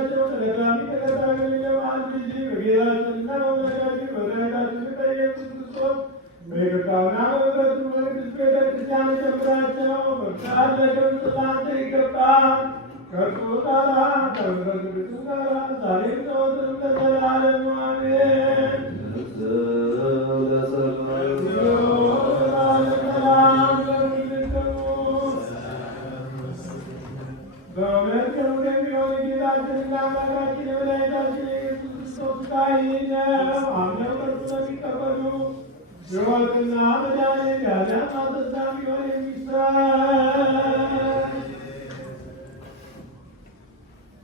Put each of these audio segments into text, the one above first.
በመሆናቸው ተደጋሚ ተከታታይ አንድ ልጅ በጌታችንና በመድኃኒታችን በመድኃኒታችን በኢየሱስ ክርስቶስ በይቅርታውና በምሕረቱ በቅድስት ቤተ ክርስቲያን ጨምራቸው በብዛት ለክብር ለአንተ ይገባል። ከእርሱ ጋራ ከመንፈስ ቅዱስ ጋራ ዛሬም ዘወትርም ለዘላለሙ አሜን። በእውነት ከሩቅ የሚሆን ጌታችንና አምላካችን የመድኃኒታችን የኢየሱስ ክርስቶስ ቃል ነው። አምነው ከእርሱ ለሚቀበሉ ሕይወትና መድኃኒት ያለን ማስረጃም ቢሆን የሚሰጥ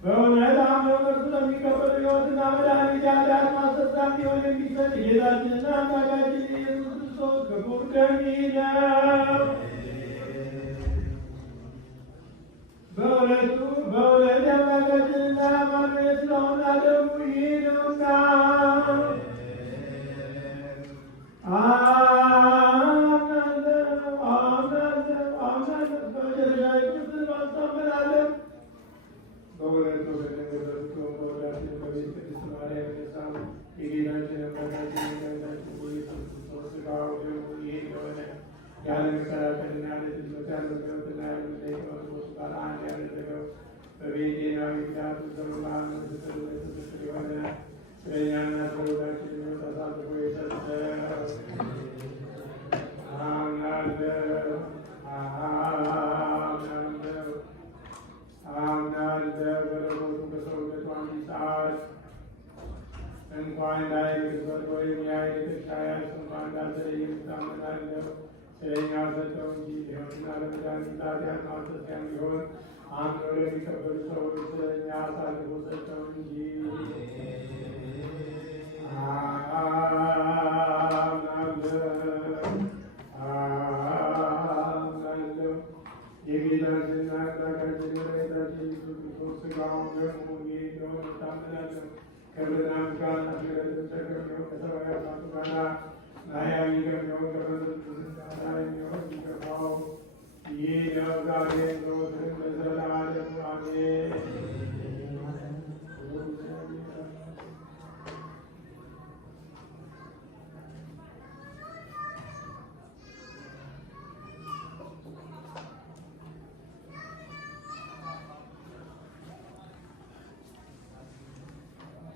በእውነት አምነው ከእርሱ ለሚቀበሉ ሕይወትና መድኃኒት ያለን ማስረጃም ቢሆን የሚሰጥ ጌታችንና አምላካችን የኢየሱስ ክርስቶስ ክቡር ደም ነው። በእውነት የአምላካችንና የአማኑኤል ስለሆነ ደሙ ይህ ነውና እንኳን ላይ ወይም የኃይል ተሻያል እንኳን ዳዘለ የምታመናለው ስለኛ ሰጠው እንጂ ሊሆንና ለመድኃኒት ኃጢአት ማስተስሪያ እንዲሆን አምነው ለሚቀበሉ ሰዎች ስለኛ አሳልፎ ሰጠው እንጂ። አምናለሁ የጌታችንና አምላካችን የመድኃኒታችን ኢየሱስ ክርስቶስ ሥጋውን ደሙ ይህ እንደሆነ እታምናለሁ። ክብርና ምስጋና ስለሌለው ከሚሆን ከሰማያዊ አባቱ ጋር ናያዊ ከሚሆን ከመንፈስ ቅዱስ ጋር የሚሆን ይገባው ይህ ነው ዛሬም ዘወትርም ለዘላለሙ አሜን።